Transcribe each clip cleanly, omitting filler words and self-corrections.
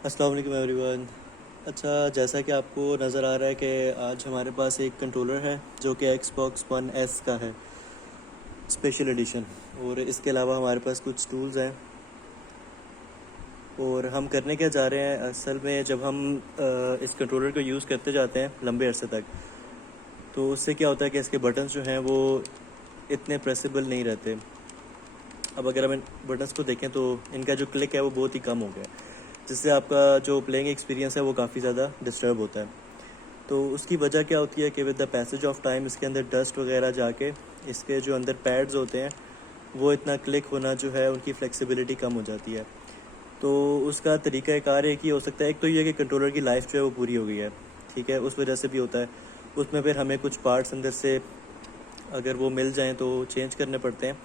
अस्सलाम वालेकुम एवरीवन। अच्छा, जैसा कि आपको नज़र आ रहा है कि आज हमारे पास एक कंट्रोलर है जो कि Xbox One S का है, स्पेशल एडिशन। और इसके अलावा हमारे पास कुछ टूल्स हैं। और हम करने क्या जा रहे हैं असल में, जब हम इस कंट्रोलर को यूज़ करते जाते हैं लंबे अरसे तक, तो उससे क्या होता है कि इसके बटन्स जो हैं वो इतने प्रेसेबल नहीं रहते। अब अगर हम इन बटन्स को देखें तो इनका जो क्लिक है वो बहुत ही कम हो गया है, जिससे आपका जो प्लेइंग एक्सपीरियंस है वो काफ़ी ज़्यादा डिस्टर्ब होता है। तो उसकी वजह क्या होती है कि with the passage of time इसके अंदर डस्ट वगैरह जाके इसके जो अंदर पैड्स होते हैं वो इतना क्लिक होना जो है उनकी फ्लेक्सिबिलिटी कम हो जाती है। तो उसका तरीका कार एक ही हो सकता है। एक तो ये कि कंट्रोलर की लाइफ जो है वो पूरी हो गई है, ठीक है, उस वजह से भी होता है। उसमें फिर हमें कुछ पार्ट्स अंदर से अगर वो मिल जाएं तो चेंज करने पड़ते हैं।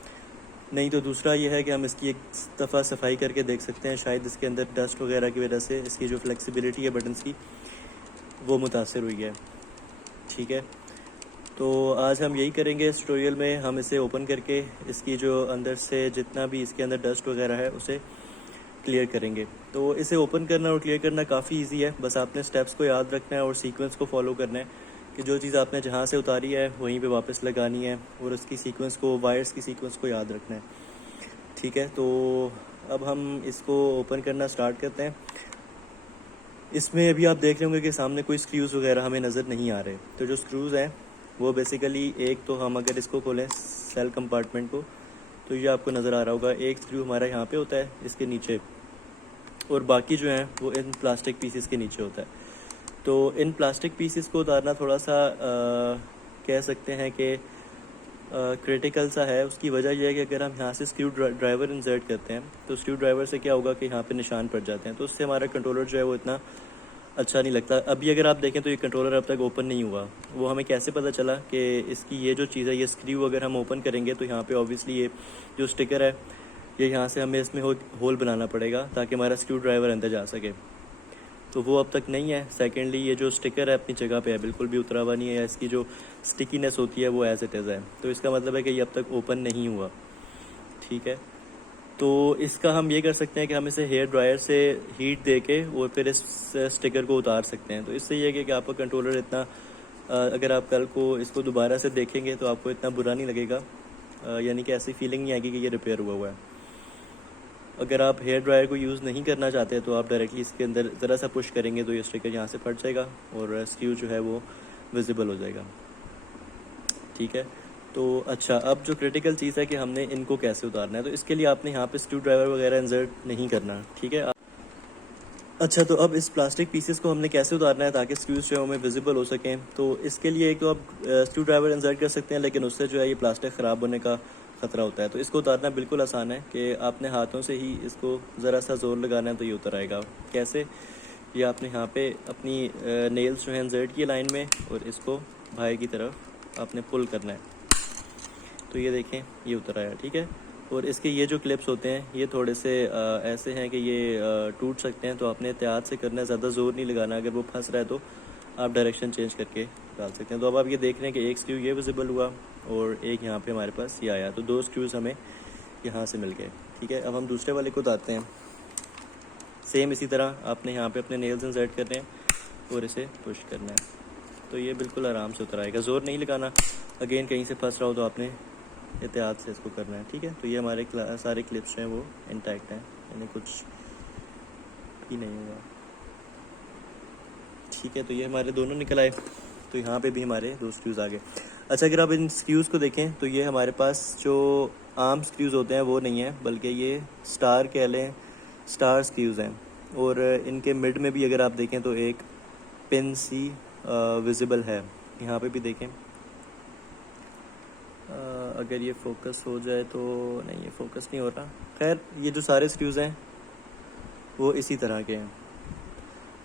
नहीं तो दूसरा ये है कि हम इसकी एक दफ़ा सफाई करके देख सकते हैं, शायद इसके अंदर डस्ट वगैरह की वजह से इसकी जो फ्लेक्सिबिलिटी है बटन्स की वो मुतासर हुई है। ठीक है, तो आज हम यही करेंगे इस ट्यूटोरियल में। हम इसे ओपन करके इसकी जो अंदर से जितना भी इसके अंदर डस्ट वगैरह है उसे क्लियर करेंगे। तो इसे ओपन करना और क्लियर करना काफ़ी इजी है, बस आपने स्टेप्स को याद रखना है और सीक्वेंस को फॉलो करना है कि जो चीज़ आपने जहाँ से उतारी है वहीं पे वापस लगानी है, और उसकी सीक्वेंस को, वायर्स की सीक्वेंस को याद रखना है। ठीक है, तो अब हम इसको ओपन करना स्टार्ट करते हैं। इसमें अभी आप देख रहे होंगे कि सामने कोई स्क्रूज़ वगैरह हमें नज़र नहीं आ रहे। तो जो स्क्रूज़ हैं वो बेसिकली, एक तो हम अगर इसको खोलें सेल कंपार्टमेंट को, तो ये आपको नज़र आ रहा होगा, एक स्क्रू हमारा यहाँ पे होता है इसके नीचे, और बाकी जो हैं वो इन प्लास्टिक पीसेस के नीचे होता है। तो इन प्लास्टिक पीसेस को उतारना थोड़ा सा कह सकते हैं कि क्रिटिकल सा है। उसकी वजह यह है कि अगर हम यहाँ से स्क्रू ड्राइवर इंसर्ट करते हैं तो स्क्रू ड्राइवर से क्या होगा कि यहाँ पे निशान पड़ जाते हैं, तो उससे हमारा कंट्रोलर जो है वो इतना अच्छा नहीं लगता। अभी अगर आप देखें तो ये कंट्रोलर अब तक ओपन नहीं हुआ। वो हमें कैसे पता चला कि इसकी ये जो चीज़ है, ये स्क्रू अगर हम ओपन करेंगे तो यहाँ पे ऑब्वियसली ये जो स्टिकर है, ये यहाँ से हमें इसमें होल बनाना पड़ेगा ताकि हमारा स्क्रू ड्राइवर अंदर जा सके। तो वो अब तक नहीं है। सेकेंडली, ये जो स्टिकर है अपनी जगह पे है, बिल्कुल भी उतरा हुआ नहीं है, या इसकी जो स्टिकीनेस होती है वो एज इट इज़ है। तो इसका मतलब है कि ये अब तक ओपन नहीं हुआ। ठीक है, तो इसका हम ये कर सकते हैं कि हम इसे हेयर ड्रायर से हीट दे के और फिर इस स्टिकर को उतार सकते हैं। तो इससे ये है कि आपका कंट्रोलर इतना अगर आप कल को इसको दोबारा से देखेंगे तो आपको इतना बुरा नहीं लगेगा, यानी कि ऐसी फीलिंग नहीं आएगी कि ये रिपेयर हुआ हुआ है। अगर आप हेयर ड्रायर को यूज़ नहीं करना चाहते तो आप डायरेक्टली इसके अंदर ज़रा सा पुश करेंगे तो ये स्टिकर यहाँ से फट जाएगा और स्क्रू जो है वो विजिबल हो जाएगा। ठीक है, तो अच्छा, अब जो क्रिटिकल चीज़ है कि हमने इनको कैसे उतारना है, तो इसके लिए आपने यहाँ पे स्क्रू ड्राइवर वगैरह इंसर्ट नहीं करना। ठीक है, अच्छा, तो अब इस प्लास्टिक पीसेस को हमने कैसे उतारना है ताकि स्क्रूज जो है हमें विजिबल हो सकें। तो इसके लिए एक तो आप स्क्रू ड्राइवर इंसर्ट कर सकते हैं, लेकिन उससे जो है ये प्लास्टिक ख़राब होने का ख़तरा होता है। तो इसको उतारना बिल्कुल आसान है कि आपने हाथों से ही इसको ज़रा सा ज़ोर लगाना है तो ये उतर आएगा। कैसे? ये आपने यहाँ पे अपनी नेल्स जो है इंसर्ट की लाइन में, और इसको बाहर की तरफ आपने पुल करना है, तो ये देखें ये उतर आया। ठीक है, और इसके ये जो क्लिप्स होते हैं ये थोड़े से ऐसे हैं कि ये टूट सकते हैं, तो आपने एहतियात से करना है, ज़्यादा ज़ोर नहीं लगाना। अगर वो फंस रहा है तो आप डायरेक्शन चेंज करके डाल सकते हैं। तो अब आप ये देख रहे हैं कि एक स्क्रू ये विजिबल हुआ और एक यहाँ पे हमारे पास ये आया, तो दो स्क्रूज हमें यहाँ से मिल गए। ठीक है, अब हम दूसरे वाले को उतारते हैं। सेम इसी तरह आपने यहाँ पे अपने नेल्स इंसर्ट करने हैं और इसे पुश करना है, तो ये बिल्कुल आराम से उतर आएगा, ज़ोर नहीं लगाना। अगेन कहीं से फंस रहा हो तो आपने एहतियात से इसको करना है। ठीक है, तो ये हमारे सारे क्लिप्स हैं वो इंटैक्ट हैं, यानी कुछ भी नहीं हुआ। ठीक है, तो ये हमारे दोनों निकल आए, तो यहाँ पे भी हमारे दो स्क्रूज़ आ गए। अच्छा, अगर आप इन स्क्रूज़ को देखें तो ये हमारे पास जो आम स्क्रूज़ होते हैं वो नहीं है, बल्कि ये स्टार कह लें, स्टार स्क्रूज़ हैं। और इनके मिड में भी अगर आप देखें तो एक पिन सी विजिबल है, यहाँ पे भी देखें। अगर ये फोकस हो जाए तो, नहीं ये फोकस नहीं हो रहा। खैर, ये जो सारे स्क्रूज़ हैं वो इसी तरह के हैं।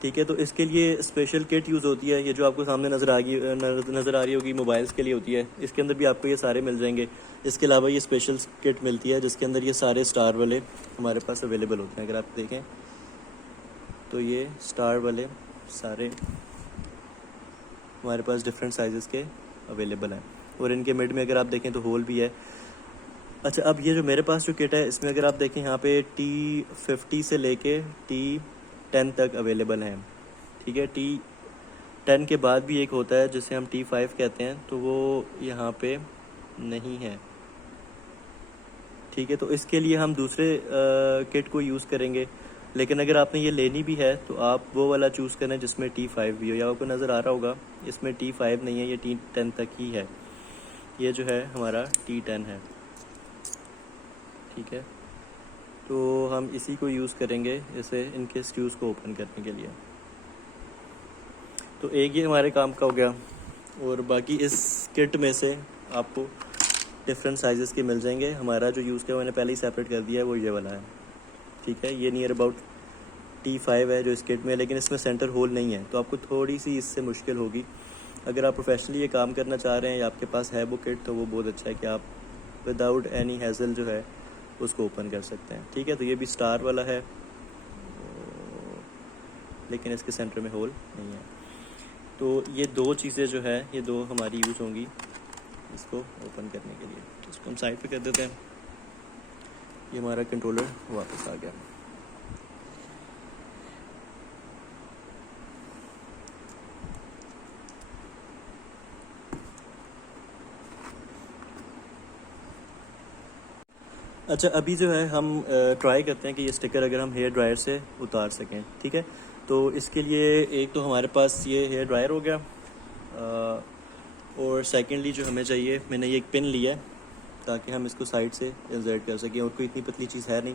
ठीक है, तो इसके लिए स्पेशल किट यूज़ होती है, ये जो आपको सामने नज़र आ रही होगी, मोबाइल्स के लिए होती है। इसके अंदर भी आपको ये सारे मिल जाएंगे। इसके अलावा ये स्पेशल किट मिलती है जिसके अंदर ये सारे स्टार वाले हमारे पास अवेलेबल होते हैं। अगर आप देखें तो ये स्टार वाले सारे हमारे पास डिफरेंट साइज़ के अवेलेबल हैं, और इनके मिड में अगर आप देखें तो होल भी है। अच्छा, अब ये जो मेरे पास जो किट है इसमें अगर आप देखें यहाँ पे T50 से लेके T10 तक अवेलेबल हैं। ठीक है, T10 के बाद भी एक होता है जिसे हम T5 कहते हैं, तो वो यहाँ पे नहीं है। ठीक है, तो इसके लिए हम दूसरे किट को यूज़ करेंगे। लेकिन अगर आपने ये लेनी भी है तो आप वो वाला चूज़ करें जिसमें T5 भी हो। या आपको नज़र आ रहा होगा इसमें T5 नहीं है, ये T10 तक ही है। ये जो है हमारा T10 है। ठीक है, तो हम इसी को यूज़ करेंगे इसे इनके स्क्रूज़ को ओपन करने के लिए। तो एक ये हमारे काम का हो गया, और बाकी इस किट में से आपको डिफरेंट साइज़ेस के मिल जाएंगे। हमारा जो यूज़ किया मैंने पहले ही सेपरेट कर दिया है, वो ये वाला है। ठीक है, ये नियर अबाउट T5 है जो इस किट में है, लेकिन इसमें सेंटर होल नहीं है, तो आपको थोड़ी सी इससे मुश्किल होगी। अगर आप प्रोफेशनली ये काम करना चाह रहे हैं या आपके पास है वो किट, तो वो बहुत अच्छा है कि आप विदाउट एनी हैज़ल जो है उसको ओपन कर सकते हैं। ठीक है, तो ये भी स्टार वाला है, लेकिन इसके सेंटर में होल नहीं है। तो ये दो चीज़ें जो है ये दो हमारी यूज़ होंगी इसको ओपन करने के लिए। इसको हम साइड पे कर देते हैं। ये हमारा कंट्रोलर वापस आ गया। अच्छा, अभी जो है हम ट्राई करते हैं कि ये स्टिकर अगर हम हेयर ड्रायर से उतार सकें। ठीक है, तो इसके लिए एक तो हमारे पास ये हेयर ड्रायर हो गया, और सेकेंडली जो हमें चाहिए, मैंने ये एक पिन लिया है ताकि हम इसको साइड से इंसर्ट कर सकें, और कोई इतनी पतली चीज़ है नहीं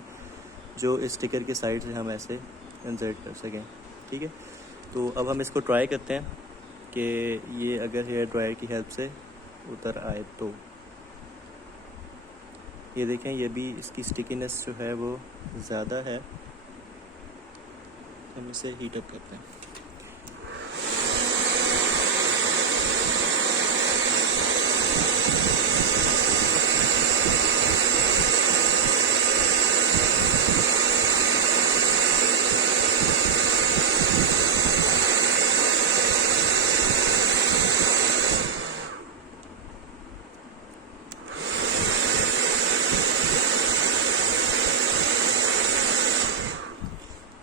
जो इस स्टिकर के साइड से हम ऐसे इंसर्ट कर सकें। ठीक है, तो अब हम इसको ट्राई करते हैं कि ये अगर हेयर ड्रायर की हेल्प से उतर आए तो। ये देखें, ये भी इसकी स्टिकीनेस जो है वो ज़्यादा है। हम इसे हीट अप करते हैं।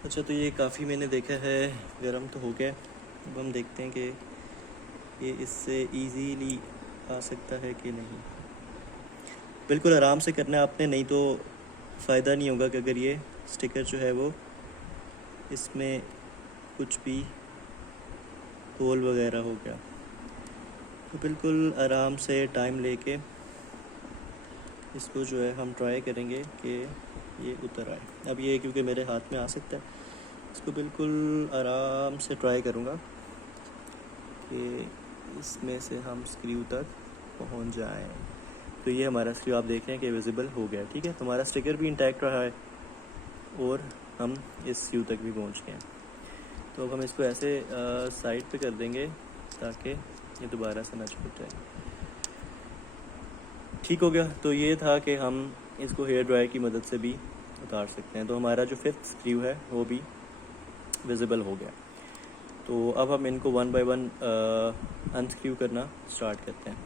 अच्छा, तो ये काफ़ी मैंने देखा है गर्म तो हो गया। अब हम देखते हैं कि ये इससे इजीली आ सकता है कि नहीं। बिल्कुल आराम से करना है आपने, नहीं तो फ़ायदा नहीं होगा कि अगर ये स्टिकर जो है वो इसमें कुछ भी होल वगैरह हो गया। तो बिल्कुल आराम से टाइम लेके इसको जो है हम ट्राई करेंगे कि ये उतर आए। अब ये क्योंकि मेरे हाथ में आ सकता है, इसको बिल्कुल आराम से ट्राई करूँगा कि इसमें से हम स्क्रू तक पहुँच जाएं। तो ये हमारा स्क्रू आप देख रहे हैं कि विजिबल हो गया। ठीक है, तो हमारा स्टिकर भी इंटैक्ट रहा है और हम इस स्क्रू तक भी पहुँच गए हैं। तो अब हम इसको ऐसे साइड पे कर देंगे ताकि ये दोबारा से ना छूट जाए। ठीक हो गया। तो ये था कि हम इसको हेयर ड्रायर की मदद से भी उतार सकते हैं। तो हमारा जो 5th स्क्रू है वो भी विजिबल हो गया। तो अब हम इनको वन बाय वन अनस्क्रू करना स्टार्ट करते हैं।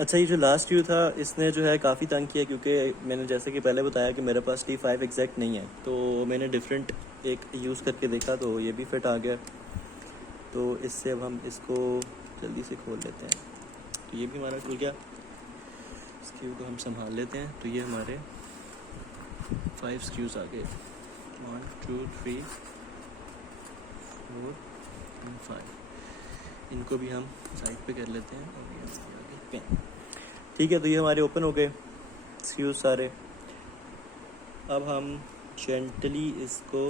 अच्छा, ये जो लास्ट स्क्रू था इसने जो है काफ़ी तंग किया, क्योंकि मैंने जैसे कि पहले बताया कि मेरे पास T5 एग्जैक्ट नहीं है, तो मैंने डिफरेंट एक यूज़ करके देखा तो ये भी फिट आ गया। तो इससे अब हम इसको जल्दी से खोल लेते हैं। तो ये भी हमारा खुल गया। स्क्रू को हम संभाल लेते हैं। तो ये हमारे 5 स्क्रूज आ गए, 1 2 3 4 and 5। इनको भी हम साइड पे कर लेते हैं। और ये आगे पेन। ठीक है, तो ये हमारे ओपन हो गए स्क्रूज सारे। अब हम जेंटली इसको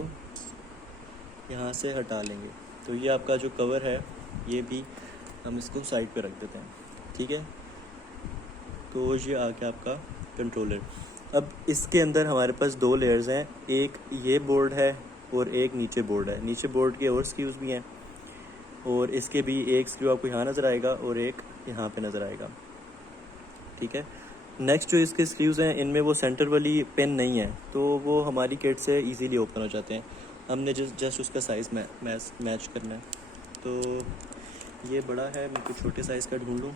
यहाँ से हटा लेंगे। तो ये आपका जो कवर है ये भी हम इसको साइड पे रख देते हैं। ठीक है, तो ये आ गया आपका कंट्रोलर। अब इसके अंदर हमारे पास 2 लेयर्स हैं, एक ये बोर्ड है और एक नीचे बोर्ड है। नीचे बोर्ड के और स्क्रूज भी हैं, और इसके भी एक स्क्रू आपको यहाँ नज़र आएगा और एक यहाँ पे नज़र आएगा। ठीक है, नेक्स्ट जो इसके स्क्रूज हैं इनमें वो सेंटर वाली पिन नहीं है, तो वो हमारी किट से इजीली ओपन हो जाते हैं। हमने जस्ट उसका साइज़ मैच करना है। तो ये बड़ा है, मैं कुछ छोटे साइज़ का ढूंढ लूँ।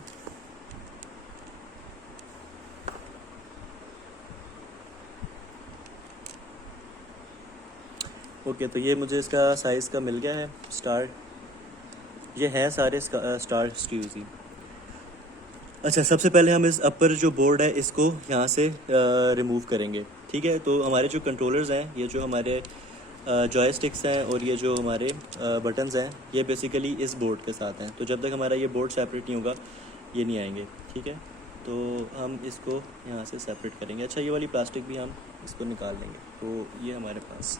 ओके, तो ये मुझे इसका साइज़ का मिल गया है स्टार। ये हैं सारे स्टार स्क्रूज ही। अच्छा, सबसे पहले हम इस अपर जो बोर्ड है इसको यहाँ से रिमूव करेंगे। ठीक है, तो हमारे जो कंट्रोलर्स हैं, ये जो हमारे जॉयस्टिक्स हैं और ये जो हमारे बटन्स हैं, ये बेसिकली इस बोर्ड के साथ हैं। तो जब तक हमारा ये बोर्ड सेपरेट नहीं होगा, ये नहीं आएंगे। ठीक है, तो हम इसको यहाँ से सेपरेट करेंगे। अच्छा, ये वाली प्लास्टिक भी हम इसको निकाल लेंगे। तो ये हमारे पास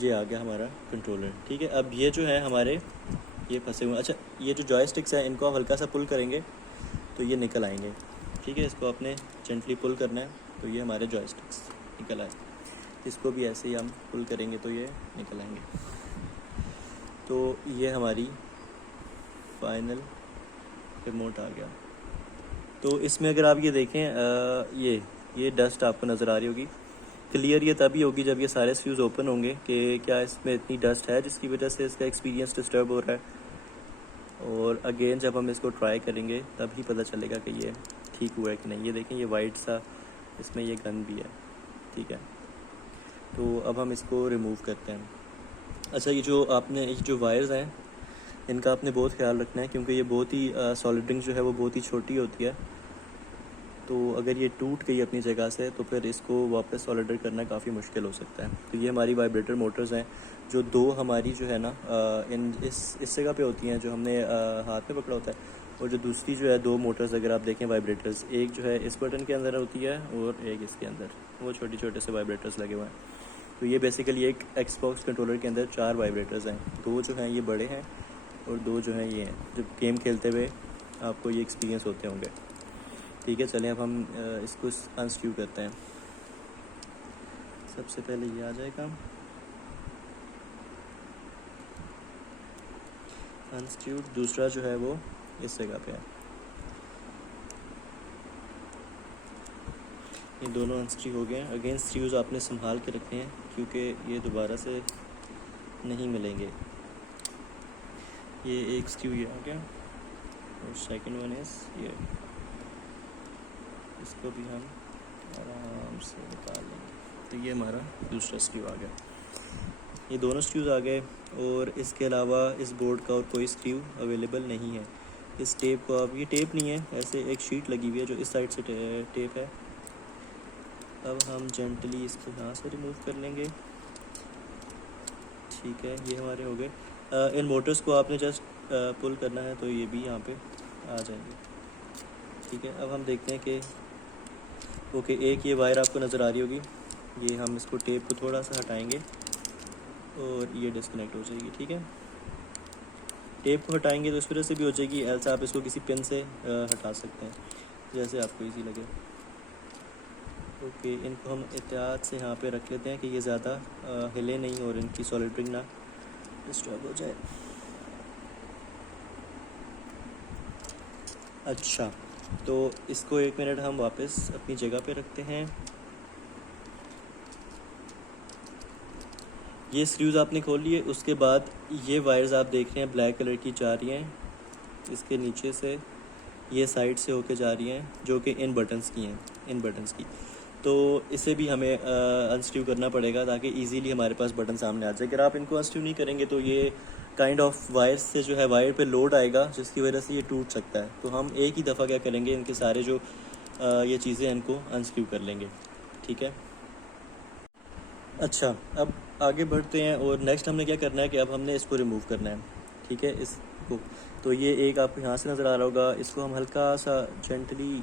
ये आ गया हमारा कंट्रोलर। ठीक है, अब ये जो है हमारे ये फंसे हुए। अच्छा, ये जो जॉयस्टिक्स हैं इनको आप हल्का सा पुल करेंगे तो ये निकल आएंगे। ठीक है, इसको आपने जेंटली पुल करना है तो ये हमारे जॉयस्टिक्स निकल आए। इसको भी ऐसे ही हम पुल करेंगे तो ये निकल आएंगे। तो ये हमारी फाइनल रिमोट आ गया। तो इसमें अगर आप ये देखें, ये डस्ट आपको नज़र आ रही होगी। क्लियर ये तभी होगी जब ये सारे स्क्रूज ओपन होंगे कि क्या इसमें इतनी डस्ट है जिसकी वजह से इसका एक्सपीरियंस डिस्टर्ब हो रहा है। और अगेन जब हम इसको ट्राई करेंगे तभी पता चलेगा कि ये ठीक हुआ है कि नहीं। ये देखें, ये वाइट सा इसमें ये गन भी है। ठीक है, तो अब हम इसको रिमूव करते हैं। अच्छा, ये जो वायर्स हैं इनका आपने बहुत ख्याल रखना है क्योंकि ये बहुत ही सॉलिडरिंग जो है वो बहुत ही छोटी होती है। तो अगर ये टूट गई अपनी जगह से तो फिर इसको वापस सॉलिडर करना काफ़ी मुश्किल हो सकता है। तो ये हमारी वाइब्रेटर मोटर्स हैं जो दो हमारी जो है ना इस जगह पे होती हैं जो हमने हाथ में पकड़ा होता है। और जो दूसरी जो है दो मोटर्स अगर आप देखें वाइब्रेटर्स, एक जो है इस बटन के अंदर होती है और एक इसके अंदर, वो छोटे छोटे से वाइब्रेटर्स लगे हुए हैं। तो ये बेसिकली एक एक्सबॉक्स कंट्रोलर के अंदर 4 वाइब्रेटर्स हैं। 2 जो हैं ये बड़े हैं और 2 जो हैं ये हैं। जब गेम खेलते हुए आपको ये एक्सपीरियंस होते होंगे। ठीक है, चलें अब हम इसको अनस्क्रू करते हैं। सबसे पहले ये आ जाएगा अनस्क्रू, दूसरा जो है वो इस जगह पे है। ये दोनों अनस्क्रू हो गए हैं। अगेन स्क्रूज आपने संभाल के रखने हैं क्योंकि ये दोबारा से नहीं मिलेंगे। ये एक स्क्रू ये आ गया और सेकंड वन इज ये, इसको भी हम आराम से निकाल लेंगे। तो ये हमारा दूसरा स्क्रू आ गया। ये दोनों स्क्रूज आ गए और इसके अलावा इस बोर्ड का और कोई स्क्रू अवेलेबल नहीं है। इस टेप को आप, ये टेप नहीं है, ऐसे एक शीट लगी हुई है जो इस साइड से टेप है। अब हम जेंटली इसको यहाँ से रिमूव कर लेंगे। ठीक है, ये हमारे हो गए। इन मोटर्स को आपने जस्ट पुल करना है तो ये भी यहाँ पे आ जाएंगे। ठीक है, अब हम देखते हैं कि ओके, एक ये वायर आपको नज़र आ रही होगी। ये हम इसको टेप को थोड़ा सा हटाएंगे और ये डिस्कनेक्ट हो जाएगी। ठीक है, टेप को हटाएंगे तो इस वजह से भी हो जाएगी, एल्स आप इसको किसी पिन से हटा सकते हैं जैसे आपको इजी लगे। ओके, इनको हम एहतियात से यहाँ पे रख लेते हैं कि ये ज़्यादा हिले नहीं और इनकी सॉलिडरिंग ना डिस्टर्ब हो जाए। अच्छा, तो इसको 1 मिनट हम वापस अपनी जगह पे रखते हैं। ये स्क्रूज आपने खोल लिए, उसके बाद ये वायर्स आप देख रहे हैं ब्लैक कलर की जा रही हैं इसके नीचे से, ये साइड से होके जा रही हैं जो कि इन बटन्स की हैं, इन बटन्स की। तो इसे भी हमें अनस्क्रू करना पड़ेगा ताकि इजीली हमारे पास बटन सामने आ जाए। अगर आप इनको अनस्क्रू नहीं करेंगे तो ये काइंड ऑफ वायर से जो है वायर पे लोड आएगा जिसकी वजह से ये टूट सकता है। तो हम एक ही दफ़ा क्या करेंगे, इनके सारे जो ये चीज़ें इनको अनस्क्रू कर लेंगे। ठीक है, अच्छा, अब आगे बढ़ते हैं और नेक्स्ट हमने क्या करना है कि अब हमने इसको रिमूव करना है। ठीक है, इसको, तो ये एक आपको यहाँ से नज़र आ रहा होगा, इसको हम हल्का सा जेंटली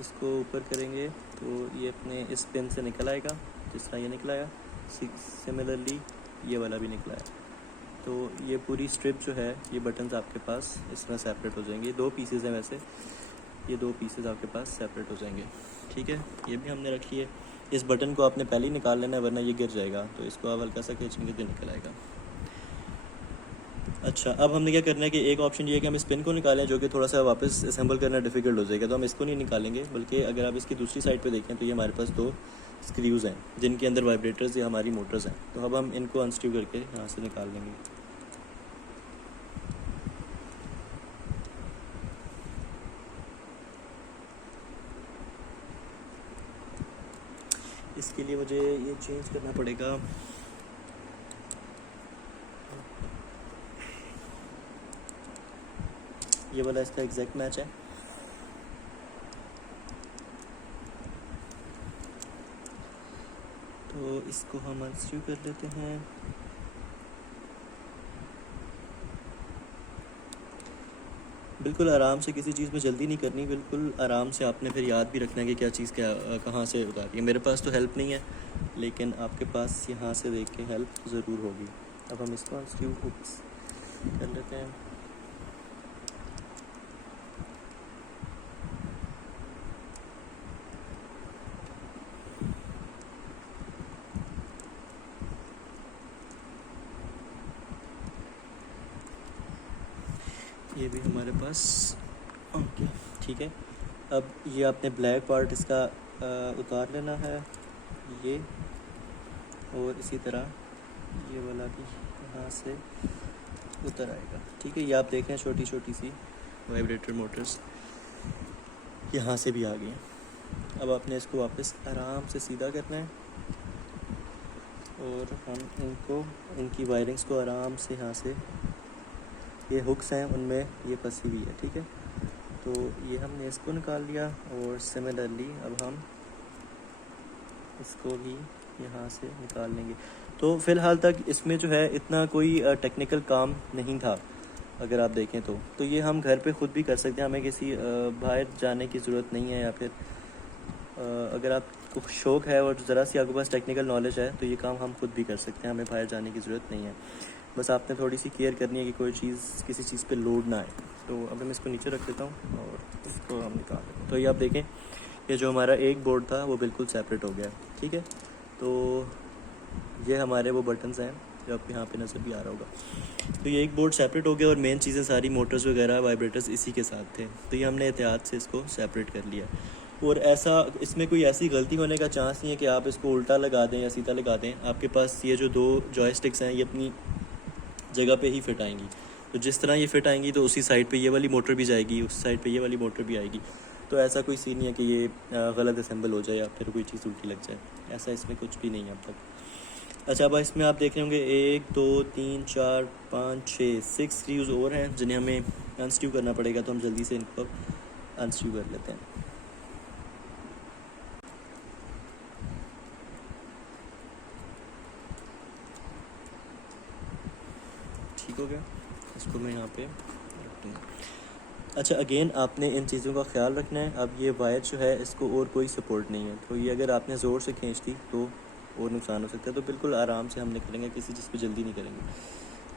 इसको ऊपर करेंगे तो ये अपने इस पिन से निकल आएगा जिस तरह ये निकला आया। सिमिलरली ये वाला भी निकला है। तो ये पूरी स्ट्रिप जो है, ये बटन्स आपके पास इसमें सेपरेट हो जाएंगे। 2 पीसेज हैं वैसे, ये 2 पीसेज आपके पास सेपरेट हो जाएंगे। ठीक है, ये भी हमने रखी है। इस बटन को आपने पहले ही निकाल लेना है वरना ये गिर जाएगा, तो इसको आप हल्का सा खींचेंगे तो निकल आएगा। अच्छा, अब हमने क्या करना है कि एक ऑप्शन ये है कि हम इस पिन को निकालें जो कि थोड़ा सा वापस असेंबल करना डिफ़िकल्ट हो जाएगा, तो हम इसको नहीं निकालेंगे, बल्कि अगर आप इसकी दूसरी साइड पे देखें तो ये हमारे पास 2 स्क्रूज़ हैं जिनके अंदर वाइब्रेटर्स या हमारी मोटर्स हैं। तो अब हम इनको अनस्क्रू करके यहाँ से निकाल लेंगे। इसके लिए मुझे ये चेंज करना पड़ेगा। ये वाला इसका एग्जैक्ट मैच है। तो इसको हम अनस्क्रू कर लेते हैं। बिल्कुल आराम से, किसी चीज़ में जल्दी नहीं करनी, बिल्कुल आराम से आपने फिर याद भी रखना है कि क्या चीज़ क्या कहाँ से उतारी है। मेरे पास तो हेल्प नहीं है, लेकिन आपके पास यहाँ से देख के हेल्प ज़रूर होगी। अब हम इसको अनस्क्रू कर लेते हैं। ये भी हमारे पास ओके, ठीक है। अब ये आपने ब्लैक पार्ट इसका उतार लेना है, ये, और इसी तरह ये वाला भी यहाँ से उतर आएगा, ठीक है। ये आप देखें छोटी छोटी सी वाइब्रेटर मोटर्स यहाँ से भी आ गई हैं। अब आपने इसको वापस आराम से सीधा करना है, और हम इनकी वायरिंग्स को आराम से यहाँ से, ये हुक्स हैं उनमें ये फंसी हुई है, ठीक है। तो ये हमने इसको निकाल लिया, और सिमिलरली अब हम इसको भी यहाँ से निकाल लेंगे। तो फ़िलहाल तक इसमें जो है इतना कोई टेक्निकल काम नहीं था, अगर आप देखें तो ये हम घर पे ख़ुद भी कर सकते हैं, हमें किसी बाहर जाने की ज़रूरत नहीं है। या फिर अगर आपको शौक़ है और ज़रा सी आपके पास टेक्निकल नॉलेज है तो ये काम हम खुद भी कर सकते हैं, हमें बाहर जाने की ज़रूरत नहीं है। बस आपने थोड़ी सी केयर करनी है कि कोई चीज़ किसी चीज़ पे लोड ना आए। तो अब मैं इसको नीचे रख देता हूँ और इसको हम निकाल देते हैं। तो ये आप देखें, ये जो हमारा एक बोर्ड था वो बिल्कुल सेपरेट हो गया, ठीक है। तो ये हमारे वो बटन्स हैं जो आपको यहाँ पे नज़र भी आ रहा होगा। तो ये एक बोर्ड सेपरेट हो गया, और मेन चीज़ें सारी मोटर्स वगैरह वाइब्रेटर्स इसी के साथ थे। तो ये हमने एहतियात से इसको सेपरेट कर लिया, और ऐसा इसमें कोई ऐसी गलती होने का चांस नहीं है कि आप इसको उल्टा लगा दें या सीधा लगा दें। आपके पास ये जो दो जॉयस्टिक्स हैं ये अपनी जगह पे ही फिट आएंगी। तो जिस तरह ये फिट आएंगी तो उसी साइड पे ये वाली मोटर भी जाएगी, उस साइड पे ये वाली मोटर भी आएगी। तो ऐसा कोई सीन नहीं है कि ये गलत असेंबल हो जाए या फिर कोई चीज़ उल्टी लग जाए, ऐसा इसमें कुछ भी नहीं है अब तक। अच्छा, अब इसमें आप देख रहे होंगे 1 2 3 4 5 6 6 स्क्रूज और हैं जिन्हें हमें अनस्क्रू करना पड़ेगा। तो हम जल्दी से इनको अनस्क्रू कर लेते हैं। ठीक हो गया, इसको मैं यहाँ पे रख दूँगा। अच्छा, अगेन आपने इन चीज़ों का ख्याल रखना है। अब ये वायर जो है इसको और कोई सपोर्ट नहीं है, तो ये अगर आपने ज़ोर से खींच दी तो और नुकसान हो सकता है। तो बिल्कुल आराम से हम निकलेंगे, किसी चीज़ पे जल्दी नहीं करेंगे।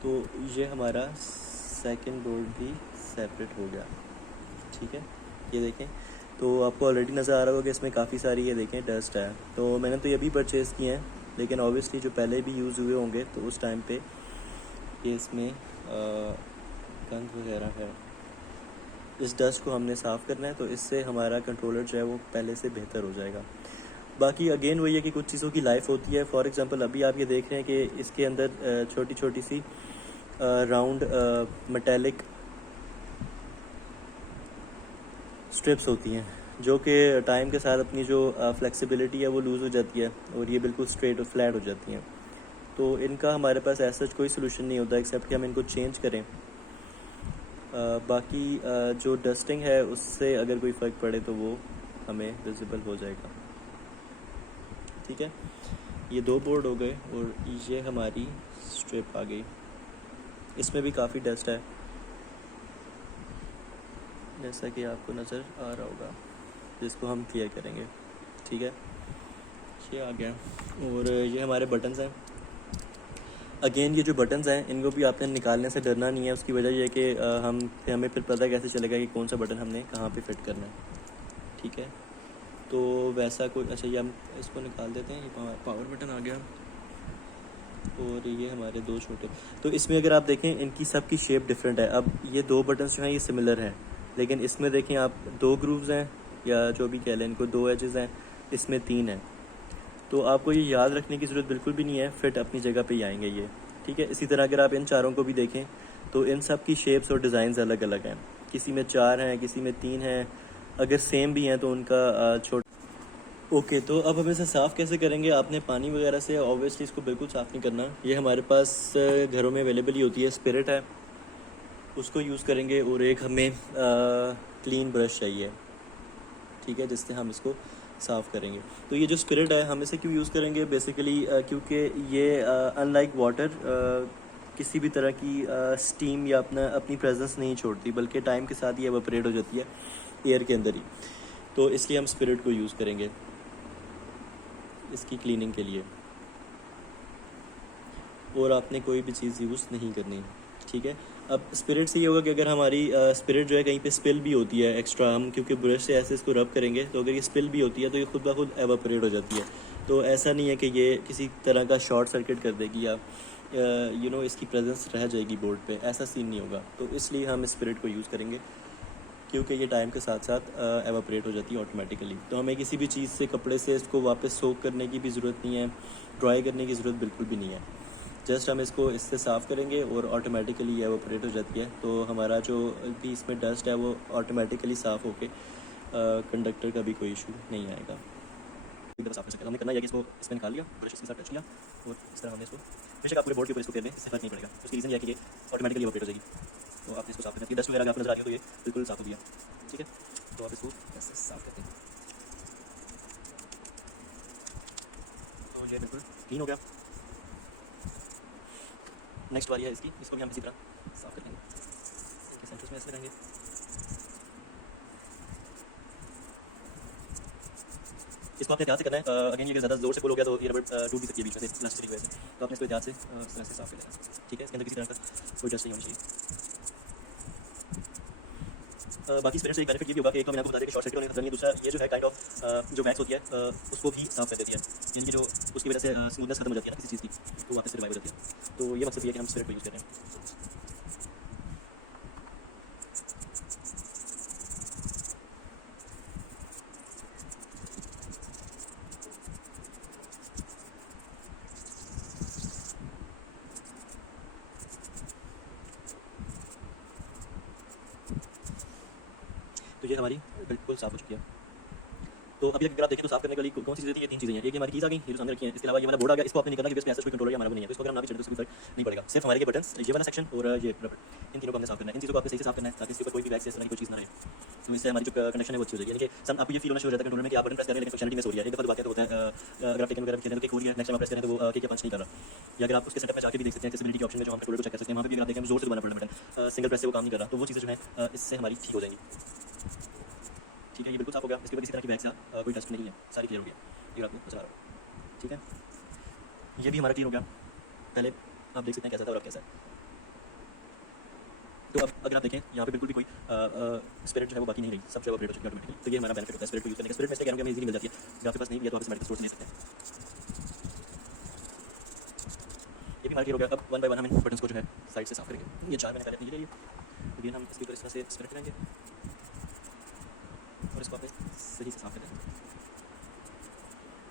तो ये हमारा सेकंड बोर्ड भी सेपरेट हो गया, ठीक है। ये देखें, तो आपको ऑलरेडी नज़र आ रहा होगा कि इसमें काफ़ी सारी ये देखें डस्ट है। तो मैंने तो ये भी परचेज़ किए हैं, लेकिन ऑब्वियसली जो पहले भी यूज़ हुए होंगे तो उस टाइम पे ये इसमें गंद वगैरह है। इस डस्ट को हमने साफ़ करना है, तो इससे हमारा कंट्रोलर जो है वो पहले से बेहतर हो जाएगा। बाकी अगेन वही है कि कुछ चीज़ों की लाइफ होती है। फॉर एग्ज़ाम्पल अभी आप ये देख रहे हैं कि इसके अंदर छोटी छोटी सी राउंड मेटेलिक स्ट्रिप्स होती हैं, जो कि टाइम के साथ अपनी जो फ्लेक्सिबिलिटी है वो लूज़ हो जाती है, और ये बिल्कुल स्ट्रेट और फ्लैट हो जाती हैं। तो इनका हमारे पास ऐसा कोई सोल्यूशन नहीं होता एक्सेप्ट कि हम इनको चेंज करें। बाकी जो डस्टिंग है उससे अगर कोई फ़र्क पड़े तो वो हमें विजिबल हो जाएगा, ठीक है। ये दो बोर्ड हो गए, और ये हमारी स्ट्रिप आ गई। इसमें भी काफ़ी डस्ट है, जैसा कि आपको नज़र आ रहा होगा, जिसको हम क्लियर करेंगे, ठीक है। ये आ गया, और ये हमारे बटन्स हैं। अगेन ये जो बटन्स हैं इनको भी आपने निकालने से डरना नहीं है। उसकी वजह यह है कि हमें फिर पता कैसे चलेगा कि कौन सा बटन हमने कहाँ पे फिट करना है, ठीक है। तो वैसा कोई, अच्छा ये हम इसको निकाल देते हैं। ये पावर बटन आ गया, और ये हमारे दो छोटे। तो इसमें अगर आप देखें इनकी सब की शेप डिफरेंट है। अब ये दो बटन्स जो हैं ये सिमिलर हैं, लेकिन इसमें देखें आप 2 ग्रूव्स हैं, या जो भी कह लें, इनको 2 एजेस हैं, इसमें 3 हैं। तो आपको ये याद रखने की ज़रूरत बिल्कुल भी नहीं है, फिट अपनी जगह पे ही आएंगे ये, ठीक है। इसी तरह अगर आप इन चारों को भी देखें तो इन सब की शेप्स और डिज़ाइंस अलग अलग हैं। किसी में 4 हैं, किसी में 3 हैं। अगर सेम भी हैं तो उनका छोटा। ओके, तो अब हम इसे साफ़ कैसे करेंगे? आपने पानी वगैरह से ऑब्वियसली इसको बिल्कुल साफ़ नहीं करना। ये हमारे पास घरों में अवेलेबल ही होती है, स्पिरिट है, उसको यूज़ करेंगे, और एक हमें क्लीन ब्रश चाहिए, ठीक है, जिससे हम इसको साफ़ करेंगे। तो ये जो स्पिरिट है हम इसे क्यों यूज़ करेंगे बेसिकली, क्योंकि ये अनलाइक वाटर किसी भी तरह की स्टीम या अपनी प्रेजेंस नहीं छोड़ती, बल्कि टाइम के साथ ये एवापोरेट हो जाती है एयर के अंदर ही। तो इसलिए हम स्पिरिट को यूज़ करेंगे इसकी क्लीनिंग के लिए, और आपने कोई भी चीज़ यूज़ नहीं करनी, ठीक है। अब स्पिरिट से ये होगा कि अगर हमारी स्पिरिट जो है कहीं पे स्पिल भी होती है एक्स्ट्रा, हम क्योंकि ब्रश से ऐसे इसको रब करेंगे, तो अगर ये स्पिल भी होती है तो ये खुद ब खुद एवापोरेट हो जाती है। तो ऐसा नहीं है कि ये किसी तरह का शॉर्ट सर्किट कर देगी या इसकी प्रेजेंस रह जाएगी बोर्ड पे, ऐसा सीन नहीं होगा। तो इसलिए हम स्पिरिट को यूज़ करेंगे, क्योंकि ये टाइम के साथ साथ एवापोरेट हो जाती है ऑटोमेटिकली। तो हमें किसी भी चीज़ से, कपड़े से इसको वापस सोक करने की भी ज़रूरत नहीं है, ड्राई करने की ज़रूरत बिल्कुल भी नहीं है। जस्ट हम इसको इससे साफ़ करेंगे और ऑटोमेटिकली एवापोरेट हो जाती है। तो हमारा जो भी इसमें डस्ट है वो ऑटोमेटिकली साफ़ होके कंडक्टर का भी कोई इशू नहीं आएगा। एक दफ़ा साफ कर सकते हैं। हमने करना है कि इसको इसमें निकाल लिया, ब्रश इसके साथ टच किया, और इस तरह हमने इसको, बेशक आप पूरे बोर्ड के ऊपर इसको कर दें, इससे फर्क नहीं पड़ेगा। उसकी रीज़न ये है कि ये ऑटोमेटिकली एवापोरेट हो जाएगी। तो आपने इसको साफ करना है, डस्ट वगैरह आपको नजर आ रही हो तो ये बिल्कुल साफ हो गया, ठीक है। तो आप इसको ऐसे साफ करते हैं, तो ये बिल्कुल क्लीन हो गया। नेक्स्ट बारी है इसकी, इसको भी हम इसी तरह साफ कर लेंगे। इनके सेंटर्स में ऐसे लगाएंगे। इसको आपने ध्यान से करना है। अगेन ये अगर ज़्यादा ज़ोर से पुल हो गया तो ये रबड़ टूट भी सकती है बीच में से, प्लास्टिक की वजह से। तो आपने इसको ध्यान से इस तरह से साफ कर लेना है, ठीक है। इसके अंदर किसी तरह का कोई डस्ट नहीं होनी चाहिए। बाकी स्पिरिट से एक बेनिफिट ये भी होगा कि एक तो मैंने आपको बता दिया कि शॉर्ट सर्किट होने का खतरा नहीं है, दूसरा ये जो है काइंड ऑफ जो वैक्स होती है उसको भी साफ कर देती है, यानी कि जो उसकी वजह से स्मूथनेस खत्म हो जाती है ना किसी चीज़ की, तो वापस से रिवाइव हो जाती है। तो ये मकसद ये है कि हम स्पिरिट को यूज़ कर रहे हैं। तो ये हमारी बिल्कुल साफ हो चुकी है। तो अभी अगर आप देखें तो साफ करने वाली कौन सी चीज़ें थी, ये तीन चीज़ें हैं। एक हमारी कीज़ आ गई, ये जो सामने रखी है, इसके अलावा ये वाला बोर्ड आ गया, इसको आपने निकालना कि इसमें ऐसा कोई कंट्रोलर या हमारा नहीं है, तो इसको अगर हम ना भी चढ़े तो इसको फर्क नहीं पड़ेगा। सिर्फ हमारे ये बटन्स, ये वाला सेक्शन और ये रबड़, इन तीनों को हमने साफ करना है। इन चीज़ों को आपने सही से साफ करना है ताकि इसके ऊपर कोई भी वैक्स इस तरह की कोई चीज़ ना रहे। तो इससे हमारी जो कनेक्शन है वो अच्छी हो जाएगी, यानी कि सम आपको ये फील होना शुरू हो जाता है कंट्रोलर में कि आप बटन प्रेस कर रहे हैं लेकिन फंक्शनलिटी मिस हो रही है। एक दफ़ा दबाते हैं तो होता है अगर आप टेकन वगैरह खेलते हैं तो किक हो रही है, नेक्स्ट टाइम आप प्रेस करें तो वो किक या पंच नहीं कर रहा। या अगर आप उसके सेटअप में जाके भी देख सकते हैं एक्सेसिबिलिटी के ऑप्शन में जो हम कंट्रोलर को चेक कर सकते हैं, वहाँ पे भी अगर आप देखें जोर से दबाना पड़ रहा है बटन, सिंगल प्रेस से वो काम नहीं कर रहा। तो वो चीज़ें जो है इससे हमारी ठीक हो जाएंगी, ठीक है। ये बिल्कुल साफ हो गया, इसके ऊपर किसी तरह की वैक्स या कोई डस्ट नहीं है, सारी क्लियर हो गया, ये आपको नजर आ रहा है, ठीक है। ये भी हमारा क्लियर हो गया। पहले आप देख सकते हैं कैसा था और अब कैसा है। तो अब अगर आप देखें यहाँ पे बिल्कुल भी कोई स्पिरिट जो है वो बाकी नहीं रही, सब जो ऑपरेट हो चुकी है ऑटोमेटिकली। तो ये हमारा बेनिफिट होता है स्पिरिट को यूज़ करने का। स्पिरिट में से हमें इजीली मिल जाती है, अगर आपके पास नहीं है तो आप इसे मेडिकल स्टोर से ले सकते हैं। ये भी हमारा क्लियर हो गया। अब वन बाय वन हम इन बटन्स को जो है साइड से साफ करेंगे। ये चार मैंने पहले ले लिए, अगेन हम इसके ऊपर इस तरह से स्पिरिट लगाएंगे और इसको आपने सही से साफ कर देंगे।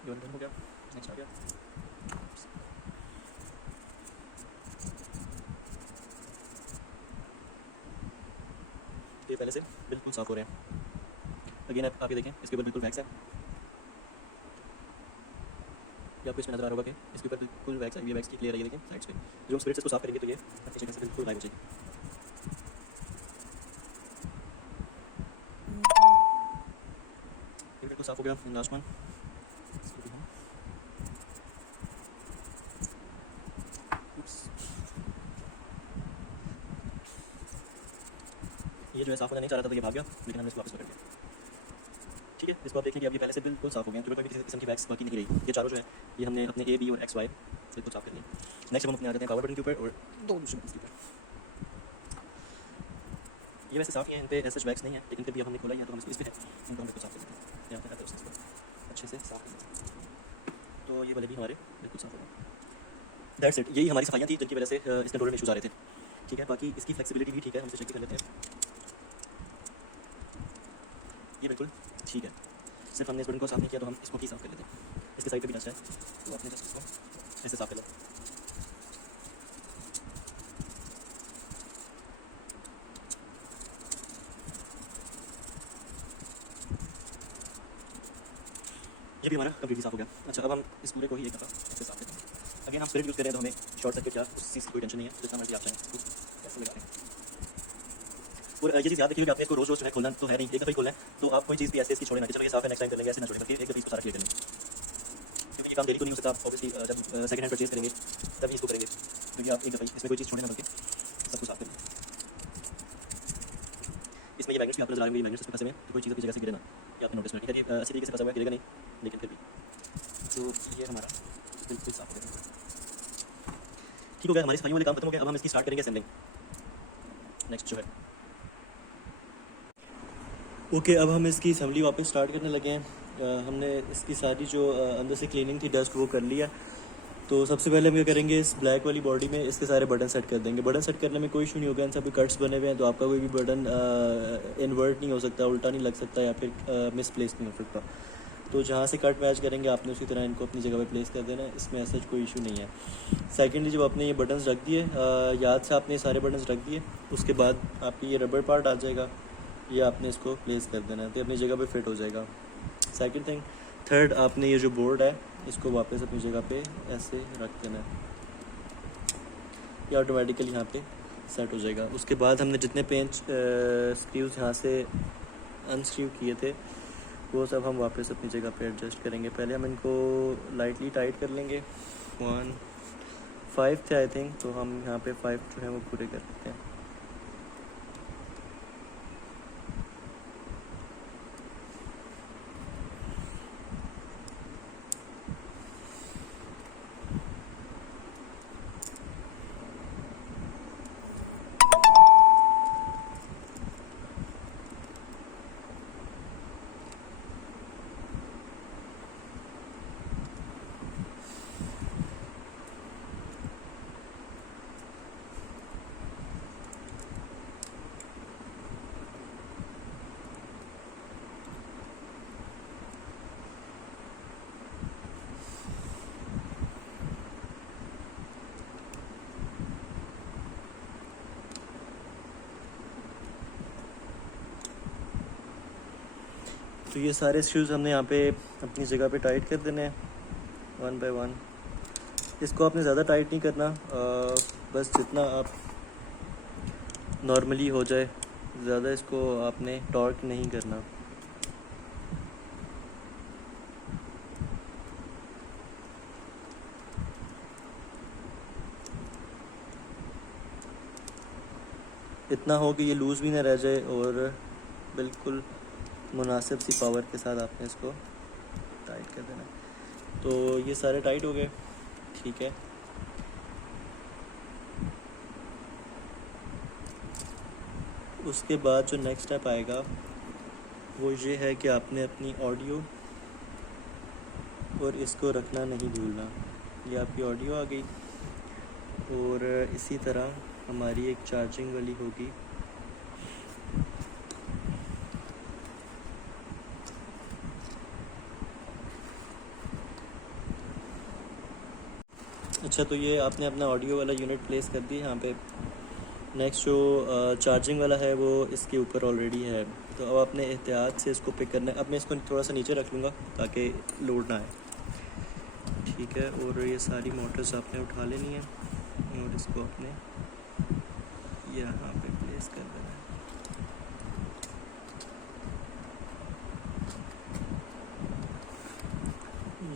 ये वन डन हो गया, नेक्स्ट आ गया। ये पहले से बिल्कुल साफ हो रहे हैं। अगेन आप ये देखें इसके ऊपर बिल्कुल वैक्स है, ये आपको इसमें नजर आ रहा होगा कि इसके ऊपर बिल्कुल वैक्स है। ये वैक्स की क्लियर है, ये देखें साइड्स पे। जो हम स्पिरिट से इसको साफ करेंगे तो ये अच्छी जगह से बिल्कुल गायब हो जाएगी। ये बिल्कुल साफ हो गया। लास्ट वन, ये जो है साफ होना नहीं चाह रहा था तो ये भाग गया, लेकिन हमने इसको वापस पकड़ लिया, ठीक है। इसको आप देखें कि अब ये पहले से बिल्कुल साफ हो गया, जो कोई भी किस्म की वैक्स बाकी नहीं रही। ये चारों जो है ये हमने अपने ए बी और एक्स वाई बिल्कुल साफ कर लिया। नेक्स्ट हम अपने आ जाते हैं पावर बटन के ऊपर और दो दूसरे बटन के ऊपर। ये वैसे साफ ही है, इन पे ऐसा वैक्स नहीं है, लेकिन फिर भी अब हमने खोला ही है तो हम इस पे है, इनको हम बिल्कुल साफ कर देते हैं। यहाँ पे उसको अच्छे से साफ कर देते हैं, तो ये वाले भी हमारे बिल्कुल साफ हो गए। That's it. यही हमारी सफाइयाँ थी जिनकी वजह से इस कंट्रोलर में इशूज़ आ रहे थे, ठीक है। बाकी इसकी फ्लेक्सिबिलिटी भी ठीक है, हम इसे चेक कर लेते हैं। ये बिल्कुल ठीक है, सिर्फ हमने इस बटन को साफ नहीं किया तो हम इसको भी साफ कर लेते हैं। इसके साइड पे भी डस्ट है तो आपने जस्ट इसको ऐसे साफ कर लो। ये भी हमारा कंप्लीटली साफ हो गया। अच्छा, अब हम इस पूरे को ही एक दफ़ा इससे साफ करते हैं। अगेन हम स्पिरिट यूज़ कर रहे हैं तो हमें शॉर्ट सर्किट या उस चीज़ की कोई टेंशन नहीं है, जितना मर्जी आप चाहें ऐसे लगा दें। और ये चीज़ याद रखिए कि आपने इसको रोज़ रोज़ जो है खोलना तो है नहीं, एक दफ़ा ही खोलना है, तो आप कोई चीज़ भी ऐसे इसकी छोड़े ना कि चलो ये साफ है नेक्स्ट टाइम कर लेंगे, ऐसे ना छोड़ें, बल्कि एक दफ़ा इसको सारा क्लियर कर लेंगे, क्योंकि ये काम डेली तो नहीं हो सकता। आप ऑब्वियसली जब सेकंड हैंड परचेज करेंगे तभी इसको करेंगे, क्योंकि आप एक दफ़ा इसमें कोई चीज़ छोड़े ना, बल्कि सबको साफ करें। इसमें ये मैग्नेट्स भी आपको नजर आ रहे होंगे, ये मैग्नेट्स इसमें फंसे हुए हैं, तो कोई चीज़ अपनी जगह से गिरे ना, ये आपने नोटिस कर लिया। ये अच्छी तरीके से फंसा हुआ है, गिरेगा नहीं, लेकिन फिर भी तो ये हमारा बिल्कुल साफ हो गया, ठीक हो गया। हमारी सफाई वाले काम खत्म हो गया। अब हम इसकी स्टार्ट करेंगे असेंबलिंग नेक्स्ट जो है। ओके, अब हम इसकी असेंबली वापस स्टार्ट करने लगे हैं। हमने इसकी सारी जो अंदर से क्लीनिंग थी, डस्ट, वो कर लिया। तो सबसे पहले हम क्या करेंगे, इस ब्लैक वाली बॉडी में इसके सारे बटन सेट कर देंगे। बटन सेट करने में कोई इशू नहीं होगा, इन सब कट्स बने हुए हैं, तो आपका कोई भी बटन इन्वर्ट नहीं हो सकता, उल्टा नहीं लग सकता, या फिर मिसप्लेस नहीं हो सकता। तो जहाँ से कट मैच करेंगे आपने उसी तरह इनको अपनी जगह पे प्लेस कर देना है, इसमें ऐसा कोई इशू नहीं है। सेकेंडली, जब आपने ये बटन्स रख दिए, याद से आपने सारे बटन्स रख दिए, उसके बाद आपकी ये रबर पार्ट आ जाएगा, ये आपने इसको प्लेस कर देना है, तो अपनी जगह पे फिट हो जाएगा। सेकंड थिंग, थर्ड, आपने ये जो बोर्ड है इसको वापस अपनी जगह पे ऐसे रख देना है, ये ऑटोमेटिकली यहाँ पे सेट हो जाएगा। उसके बाद हमने जितने पेंच स्क्रूज यहाँ से अनस्क्रू किए थे वो सब हम वापस अपनी जगह पे एडजस्ट करेंगे। पहले हम इनको लाइटली टाइट कर लेंगे। 5 थे आई थिंक, तो हम यहाँ पे 5 जो है वो पूरे कर लेते हैं। तो ये सारे स्क्रूज हमने यहाँ पे अपनी जगह पे टाइट कर देने हैं 1 बाय 1। इसको आपने ज़्यादा टाइट नहीं करना, बस जितना आप नॉर्मली हो जाए, ज़्यादा इसको आपने टॉर्क नहीं करना। इतना हो कि ये लूज़ भी ना रह जाए, और बिल्कुल मुनासिब सी पावर के साथ आपने इसको टाइट कर देना। तो ये सारे टाइट हो गए, ठीक है। उसके बाद जो नेक्स्ट स्टेप आएगा वो ये है कि आपने अपनी ऑडियो और इसको रखना नहीं भूलना। ये आपकी ऑडियो आ गई, और इसी तरह हमारी एक चार्जिंग वाली होगी। अच्छा, तो ये आपने अपना ऑडियो वाला यूनिट प्लेस कर दिया यहाँ पे। नेक्स्ट जो चार्जिंग वाला है वो इसके ऊपर ऑलरेडी है, तो अब आपने एहतियात से इसको पिक करना है। अब मैं इसको थोड़ा सा नीचे रख लूँगा ताकि लोड ना आए, ठीक है। और ये सारी मोटर्स आपने उठा लेनी है और इसको आपने यहाँ पे प्लेस कर देना है।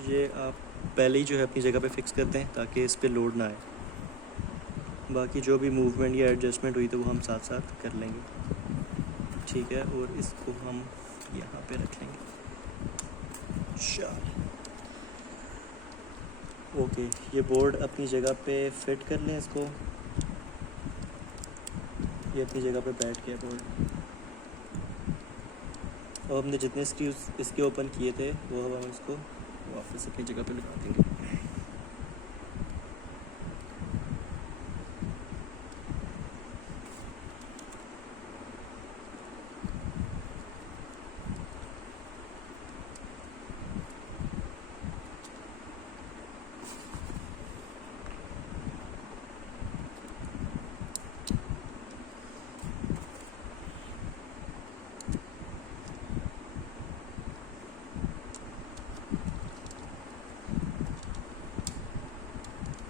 ये आप पहले ही जो है अपनी जगह पे फिक्स करते हैं ताकि इस पे लोड ना आए। बाकी जो भी मूवमेंट या एडजस्टमेंट हुई तो वो हम साथ साथ कर लेंगे, ठीक है। और इसको हम यहाँ पे रख लेंगे। ओके, ये बोर्ड अपनी जगह पे फिट कर लें इसको। ये अपनी जगह पे बैठ गया बोर्ड। और हमने जितने स्क्रूज इसके ओपन किए थे वो हम इसको वापस अपनी जगह पे लगा देंगे।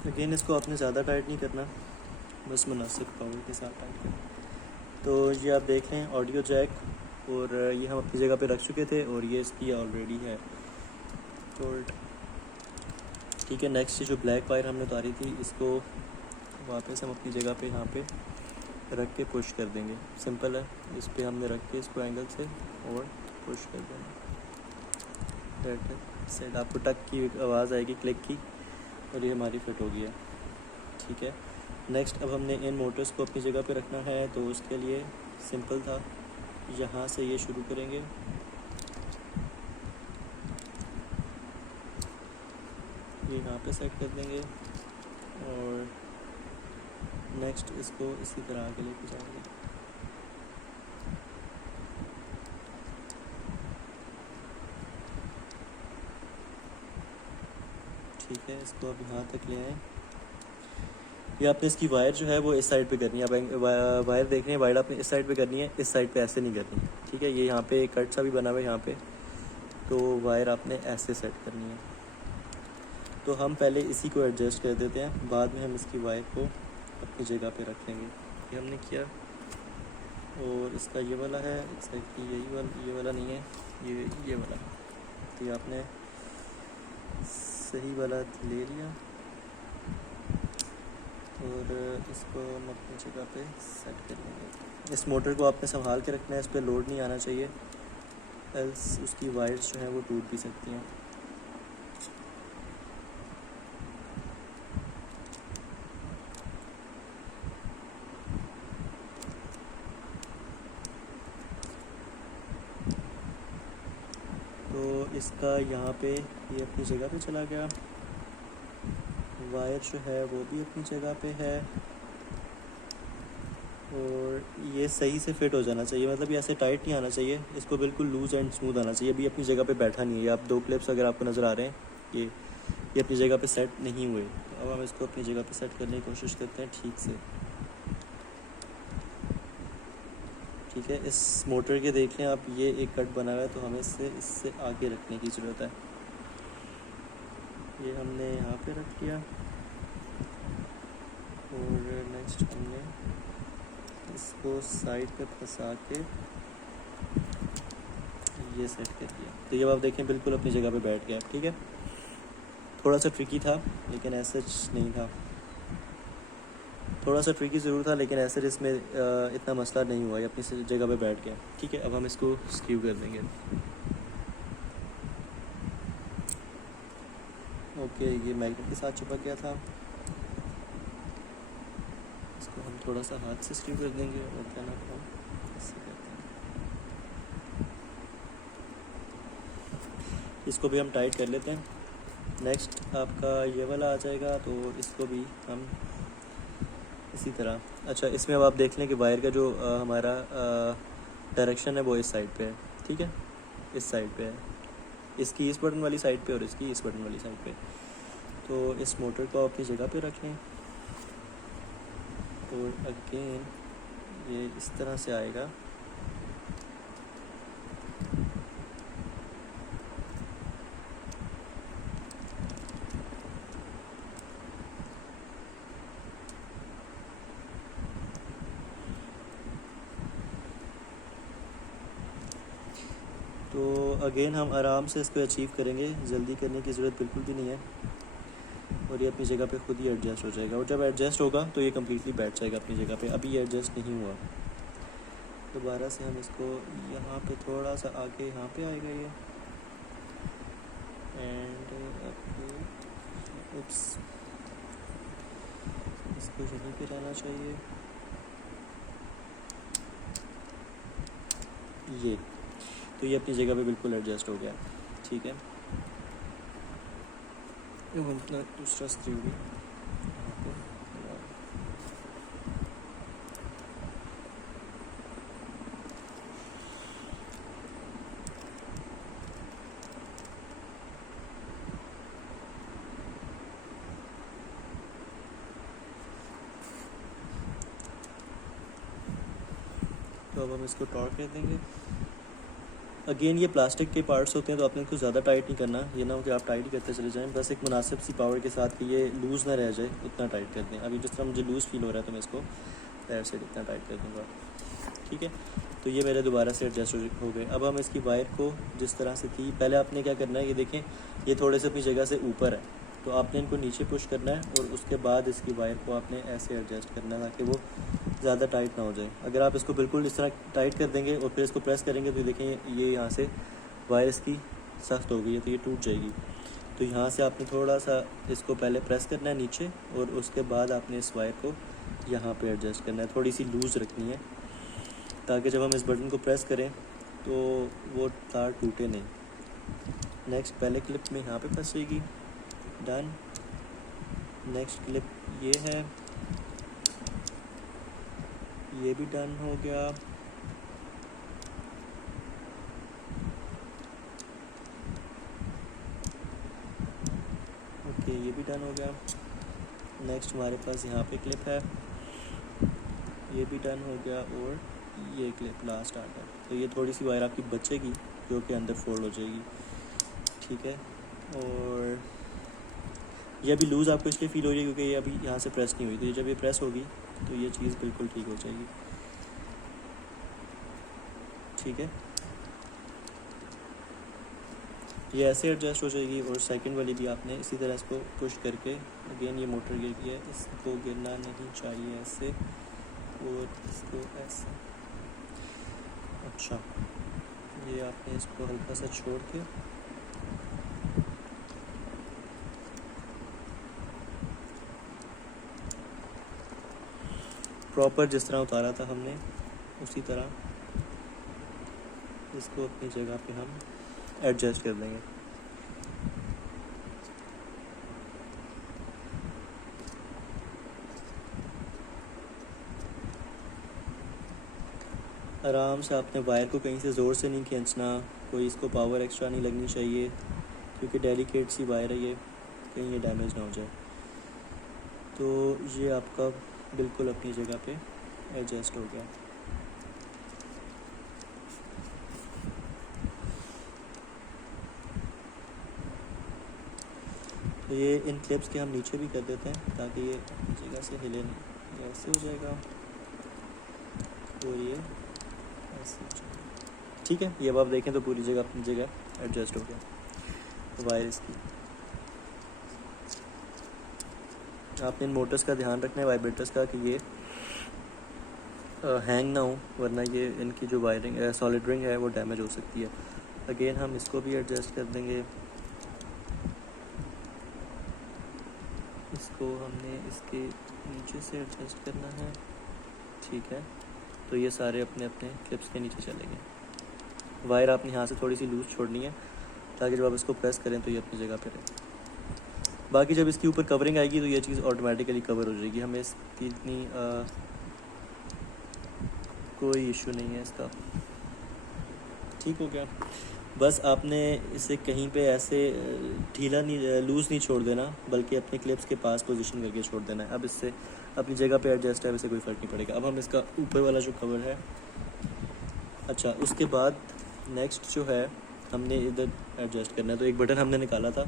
अगेन इसको आपने ज़्यादा टाइट नहीं करना, बस मुनासिब पावर के साथ टाइट करना। तो ये आप देख लें ऑडियो जैक, और ये हम अपनी जगह पे रख चुके थे और ये इसकी ऑलरेडी है बोल्ट। ठीक है, नेक्स्ट जो ब्लैक वायर हमने उतारी थी इसको वापस हम अपनी जगह पे यहाँ पे रख के पुश कर देंगे। सिंपल है, इस पर हमने रख के इसको एंगल से और पुश कर देंगे। सेट आपको टक की आवाज़ आएगी, क्लिक की, और ये हमारी फिट हो गया। ठीक है, नेक्स्ट अब हमने इन मोटर्स को अपनी जगह पे रखना है, तो उसके लिए सिंपल था, यहाँ से ये शुरू करेंगे, ये यहाँ पे सेट कर देंगे और नेक्स्ट इसको इसी तरह आगे लेके जाएंगे। ठीक है, इसको अब यहाँ तक ले आए। ये आपने इसकी वायर जो है वो इस साइड पे करनी है। अब वायर देख रहे हैं, वायर आपने इस साइड पे करनी है, इस साइड पे ऐसे नहीं करनी। ठीक है, ये यहाँ पे कट सा भी बना हुआ है यहाँ पे, तो वायर आपने ऐसे सेट करनी है। तो हम पहले इसी को एडजस्ट कर देते हैं, बाद में हम इसकी वायर को अपनी जगह पे रख लेंगे। ये हमने किया, और इसका ये वाला है एक्जैक्टली यही वाला, ये वाला नहीं है, ये वाला। तो ये आपने सही वाला ले लिया और इसको हम अपनी जगह पे सेट कर लेंगे। इस मोटर को आपने संभाल के रखना है, इस पर लोड नहीं आना चाहिए, एल्स उसकी वायर्स जो हैं वो टूट भी सकती हैं। तो इसका यहाँ पे ये अपनी जगह पे चला गया, वायर जो है वो भी अपनी जगह पे है, और ये सही से फिट हो जाना चाहिए, मतलब ये ऐसे टाइट नहीं आना चाहिए, इसको बिल्कुल लूज़ एंड स्मूथ आना चाहिए। अभी अपनी जगह पे बैठा नहीं है। ये आप दो क्लिप्स अगर आपको नज़र आ रहे हैं, ये अपनी जगह पे सेट नहीं हुए। तो अब हम इसको अपनी जगह पे सेट करने की कोशिश करते हैं ठीक से। ठीक है, इस मोटर के देख लें आप, ये एक कट बना हुआ है, तो हमें इससे आगे रखने की ज़रूरत है। ये हमने यहाँ पे रख लिया, और नेक्स्ट हमने इसको साइड पे फंसा के ये सेट कर दिया। तो ये आप देखें बिल्कुल अपनी जगह पे बैठ गया। ठीक है, थोड़ा सा ट्रिकी था, लेकिन ऐसे नहीं था, थोड़ा सा ट्रिकी ज़रूर था, लेकिन ऐसे इसमें इतना मसला नहीं हुआ, ये अपनी जगह पे बैठ गया। ठीक है, अब हम इसको स्क्रू कर देंगे। ओके, ये मैग्नेट के साथ चिपक गया था, इसको हम थोड़ा सा हाथ से स्क्रू कर देंगे और क्या ना इससे करते हैं। इसको भी हम टाइट कर लेते हैं। नेक्स्ट आपका ये वाला आ जाएगा, तो इसको भी हम इसी तरह। अच्छा, इसमें अब आप देख लें कि वायर का जो हमारा डायरेक्शन है वो इस साइड पे है। ठीक है, इस साइड पे है, इसकी इस बटन वाली साइड पे और इसकी इस बटन वाली साइड पे। तो इस मोटर को अपनी जगह पे रख लें, और अगेन ये इस तरह से आएगा। तो अगेन हम आराम से इसको अचीव करेंगे, जल्दी करने की ज़रूरत बिल्कुल भी नहीं है, और ये अपनी जगह पे खुद ही एडजस्ट हो जाएगा। और जब एडजस्ट होगा तो ये कम्प्लीटली बैठ जाएगा अपनी जगह पे। अभी ये एडजस्ट नहीं हुआ, दोबारा से हम इसको यहाँ पे थोड़ा सा आगे यहाँ पे आएगा ये, एंड उप्स, इसको यहीं पे रहना चाहिए। ये तो ये अपनी जगह पे बिल्कुल एडजस्ट हो गया। ठीक है, अपना दूसरा स्क्रू भी यहाँ पे लगा। तो अब हम इसको टॉर्क कर देंगे। अगेन ये प्लास्टिक के पार्ट्स होते हैं, तो आपने इनको ज़्यादा टाइट नहीं करना, ये ना हो कि आप टाइट ही करते चले जाएं, बस एक मुनासिब सी पावर के साथ कि ये लूज़ ना रह जाए, उतना टाइट कर दें। अभी जिस तरह मुझे लूज़ फील हो रहा है, तो मैं इसको पैर से इतना टाइट कर दूँगा। ठीक है। तो ये मेरे दोबारा से एडजस्ट हो गए। अब हम इसकी वायर को जिस तरह से थी, पहले आपने क्या करना है, ये देखें ये थोड़े से अपनी जगह से ऊपर है, तो आपने इनको नीचे पुश करना है और उसके बाद इसकी वायर को आपने ऐसे एडजस्ट करना है ताकि वो ज़्यादा टाइट ना हो जाए। अगर आप इसको बिल्कुल इस तरह टाइट कर देंगे और फिर इसको प्रेस करेंगे तो देखें ये यहाँ से वायर इसकी सख्त हो गई है, तो ये टूट जाएगी। तो यहाँ से आपने थोड़ा सा इसको पहले प्रेस करना है नीचे और उसके बाद आपने इस वायर को यहाँ पे एडजस्ट करना है, थोड़ी सी लूज़ रखनी है ताकि जब हम इस बटन को प्रेस करें तो वो तार टूटे नहीं। नेक्स्ट पहले क्लिप में यहाँ पे फंस जाएगी, डन। नेक्स्ट क्लिप ये है, ये भी डन हो गया। ओके, ये भी डन हो गया। नेक्स्ट हमारे पास यहाँ पे क्लिप है, ये भी डन हो गया और ये क्लिप लास्ट आ गया। तो ये थोड़ी सी वायर आपकी बचेगी जो कि अंदर फोल्ड हो जाएगी, ठीक है। और ये अभी लूज़ आपको इसलिए फील हो रही है क्योंकि ये अभी यहाँ से प्रेस नहीं हुई, तो ये जब ये प्रेस होगी तो ये चीज़ बिल्कुल ठीक हो जाएगी, ठीक है। ये ऐसे एडजस्ट हो जाएगी। और सेकंड वाली भी आपने इसी तरह इसको पुश करके, अगेन ये मोटर गिर गई है, इसको गिरना नहीं चाहिए ऐसे, और इसको ऐसे। अच्छा, ये आपने इसको हल्का सा छोड़ के प्रॉपर जिस तरह उतारा था हमने उसी तरह इसको अपनी जगह पे हम एडजस्ट कर देंगे। आराम से आपने वायर को कहीं से ज़ोर से नहीं खींचना, कोई इसको पावर एक्स्ट्रा नहीं लगनी चाहिए क्योंकि डेलिकेट सी वायर है ये, कहीं ये डैमेज ना हो जाए। तो ये आपका बिल्कुल अपनी जगह पे एडजस्ट हो गया। तो ये इन क्लिप्स के हम नीचे भी कर देते हैं ताकि ये अपनी जगह से हिले नहीं, ये ऐसे हो जाएगा और ये ऐसे हो जाएगा, ठीक है। ये अब आप देखें तो पूरी जगह अपनी जगह एडजस्ट हो गया। वायर इसकी आपने इन मोटर्स का ध्यान रखना है, वाइब्रेटर्स का, कि ये हैंग ना हो, वरना ये इनकी जो वायरिंग सॉलिड रिंग है वो डैमेज हो सकती है। अगेन हम इसको भी एडजस्ट कर देंगे। इसको हमने इसके नीचे से एडजस्ट करना है, ठीक है। तो ये सारे अपने अपने क्लिप्स के नीचे चलेंगे। वायर आपने यहाँ से थोड़ी सी लूज़ छोड़नी है ताकि जब आप इसको प्रेस करें तो ये अपनी जगह पे रहे। बाकी जब इसके ऊपर कवरिंग आएगी तो ये चीज़ ऑटोमेटिकली कवर हो जाएगी, हमें इसकी इतनी कोई इशू नहीं है इसका, ठीक हो गया। बस आपने इसे कहीं पे ऐसे ढीला नहीं, लूज़ नहीं छोड़ देना, बल्कि अपने क्लिप्स के पास पोजीशन करके छोड़ देना है। अब इससे अपनी जगह पे एडजस्ट है, वैसे कोई फ़र्क नहीं पड़ेगा। अब हम इसका ऊपर वाला जो कवर है, अच्छा उसके बाद नेक्स्ट जो है हमने इधर एडजस्ट करना है। तो एक बटन हमने निकाला था,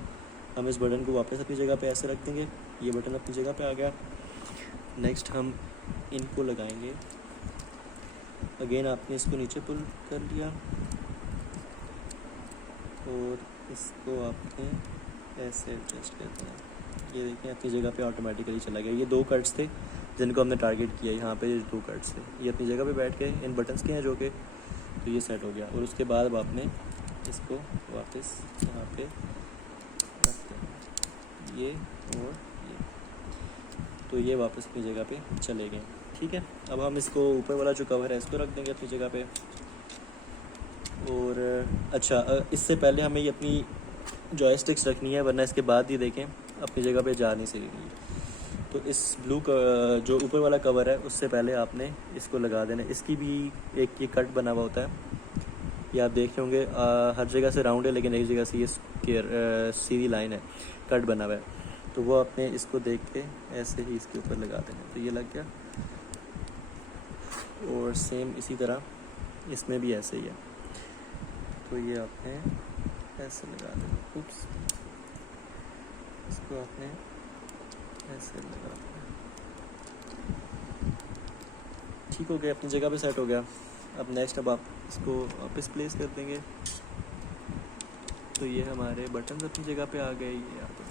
हम इस बटन को वापस अपनी जगह पे ऐसे रख देंगे, ये बटन अपनी जगह पे आ गया। नेक्स्ट हम इनको लगाएंगे, अगेन आपने इसको नीचे पुल कर लिया और इसको आपने ऐसे एडजस्ट कर दिया। ये देखें अपनी जगह पे ऑटोमेटिकली चला गया। ये 2 कट्स थे जिनको हमने टारगेट किया, यहाँ पे 2 कट्स थे, ये अपनी जगह पे बैठ गए, इन बटन्स के हैं जो कि, तो ये सेट हो गया। और उसके बाद अब आपने इसको वापस यहाँ पे रख देना, ये और ये, तो ये वापस अपनी जगह पे चले गए, ठीक है। अब हम इसको ऊपर वाला जो कवर है इसको रख देंगे अपनी जगह पे। और अच्छा, इससे पहले हमें ये अपनी जॉयस्टिक्स रखनी है, वरना इसके बाद ही देखें अपनी जगह पे जा नहीं सकेगी। तो इस ब्लू जो ऊपर वाला कवर है उससे पहले आपने इसको लगा देना। इसकी भी एक ये कट बना हुआ होता है, ये आप देख रहे होंगे, हर जगह से राउंड है लेकिन एक जगह से ये सीधी लाइन है, कट बना हुआ है। तो वो आपने इसको देख के ऐसे ही इसके ऊपर लगा देना, तो ये लग गया। और सेम इसी तरह इसमें भी ऐसे ही है, तो ये आपने ऐसे लगा देना। उप्स, इसको आपने ऐसे लगा देना, ठीक हो गया, अपनी जगह पे सेट हो गया। अब नेक्स्ट अब आप इसको वापस प्लेस कर देंगे तो ये हमारे बटन अपनी जगह पे आ गए। ये यहाँ पे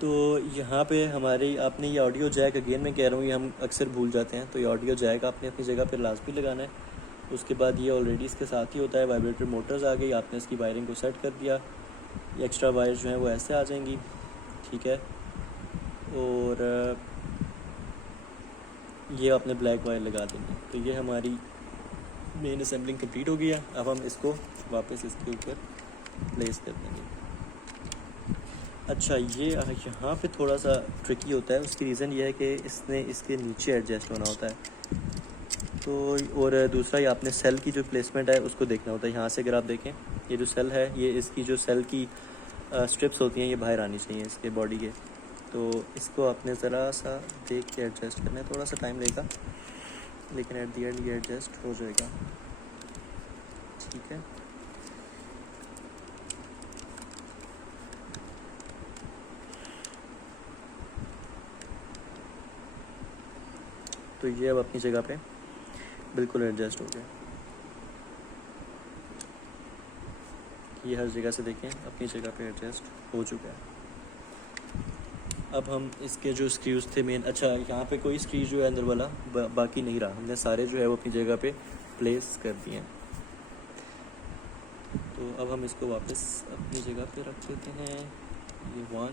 तो यहाँ पे हमारी आपने ये ऑडियो जैक, अगेन मैं कह रहा हूँ ये हम अक्सर भूल जाते हैं, तो ये ऑडियो जैक आपने अपनी जगह पे लाजमी लगाना है। उसके बाद ये ऑलरेडी इसके साथ ही होता है, वाइब्रेटर मोटर्स आ गई, आपने इसकी वायरिंग को सेट कर दिया। ये एक्स्ट्रा वायर जो हैं वो ऐसे आ जाएंगी, ठीक है। और ये आपने ब्लैक वायर लगा देंगे। तो ये हमारी मेन असेंबलिंग कंप्लीट हो गई है। अब हम इसको वापस इसके ऊपर प्लेस कर देंगे। अच्छा, ये यहाँ पे थोड़ा सा ट्रिकी होता है। उसकी रीज़न ये है कि इसने इसके नीचे एडजस्ट होना होता है। तो और दूसरा, ये आपने सेल की जो प्लेसमेंट है उसको देखना होता है। यहाँ से अगर आप देखें, ये जो सेल है, ये इसकी जो सेल की स्ट्रिप्स होती हैं ये बाहर आनी चाहिए इसके बॉडी के। तो इसको आपने ज़रा सा देख के एडजस्ट करना है। थोड़ा सा टाइम लेगा, लेकिन एट दी एंड ये एडजस्ट हो जाएगा, ठीक है। तो ये अब अपनी जगह पे बिल्कुल एडजस्ट हो गया। ये हर जगह से देखें अपनी जगह पे एडजस्ट हो चुका है। अब हम इसके जो स्क्रूज थे मेन, अच्छा यहाँ पे कोई स्क्रू जो है अंदर वाला बाकी नहीं रहा, हमने सारे जो है वो अपनी जगह पे प्लेस कर दिए हैं। तो अब हम इसको वापस अपनी जगह पे रख देते हैं। ये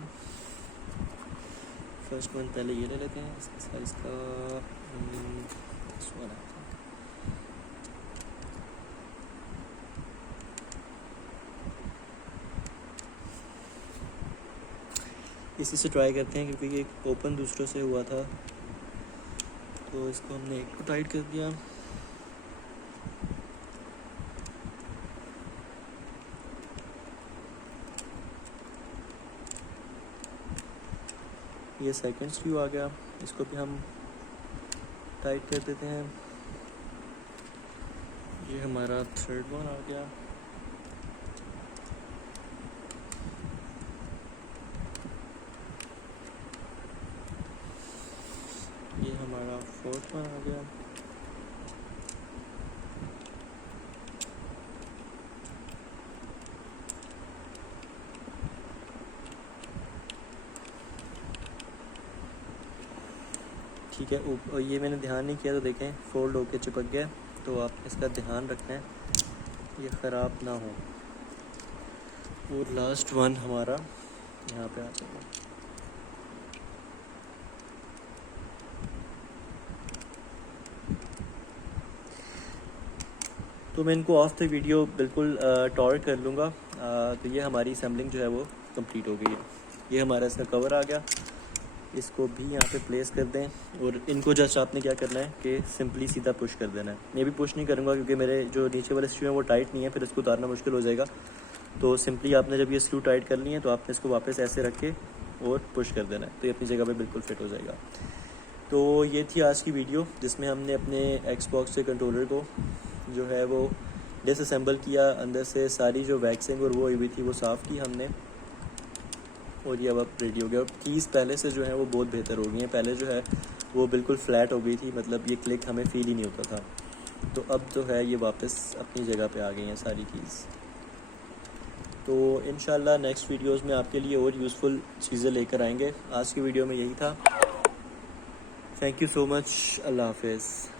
फर्स्ट वन पहले ये ले लेते हैं, इसके साइज़ का इसी से ट्राई करते हैं, क्योंकि ये ओपन दूसरों से हुआ था। तो इसको हमने एक को टाइट कर दिया। ये सेकंड स्क्रू आ गया, इसको भी हम टाइट कर देते हैं। ये हमारा थर्ड वन आ गया। ये हमारा फोर्थ वन आ गया। ठीक है, और ये मैंने ध्यान नहीं किया तो देखें फोल्ड होके चिपक गया। तो आप इसका ध्यान रखना है ये ख़राब ना हो। और लास्ट वन हमारा यहाँ पे आ जाएगा। तो मैं इनको ऑफ द वीडियो बिल्कुल टॉर्क कर लूँगा। तो ये हमारी असेंबलिंग जो है वो कंप्लीट हो गई है। ये हमारा इसका कवर आ गया, इसको भी यहाँ पे प्लेस कर दें। और इनको जस्ट आपने क्या करना है कि सिंपली सीधा पुश कर देना है। मैं भी पुश नहीं करूँगा क्योंकि मेरे जो नीचे वाले स्क्रू हैं वो टाइट नहीं है, फिर इसको उतारना मुश्किल हो जाएगा। तो सिंपली आपने जब ये स्क्रू टाइट कर ली है तो आपने इसको वापस ऐसे रख के और पुश कर देना है, तो ये अपनी जगह पे बिल्कुल फिट हो जाएगा। तो ये थी आज की वीडियो जिसमें हमने अपने एक्सबॉक्स के कंट्रोलर को जो है वो डिसअसेंबल किया। अंदर से सारी जो वैक्सिंग और वो हुई थी वो साफ़ की हमने, और ये अब रेडी हो गया। और कीज़ पहले से जो है वो बहुत बेहतर हो गई हैं। पहले जो है वो बिल्कुल फ्लैट हो गई थी, मतलब ये क्लिक हमें फील ही नहीं होता था। तो अब जो है ये वापस अपनी जगह पे आ गई हैं सारी कीज़। तो इंशाल्लाह नेक्स्ट वीडियोस में आपके लिए और यूज़फुल चीज़ें लेकर आएंगे। आज की वीडियो में यही था। Thank you so much. अल्लाह हाफ़िज़।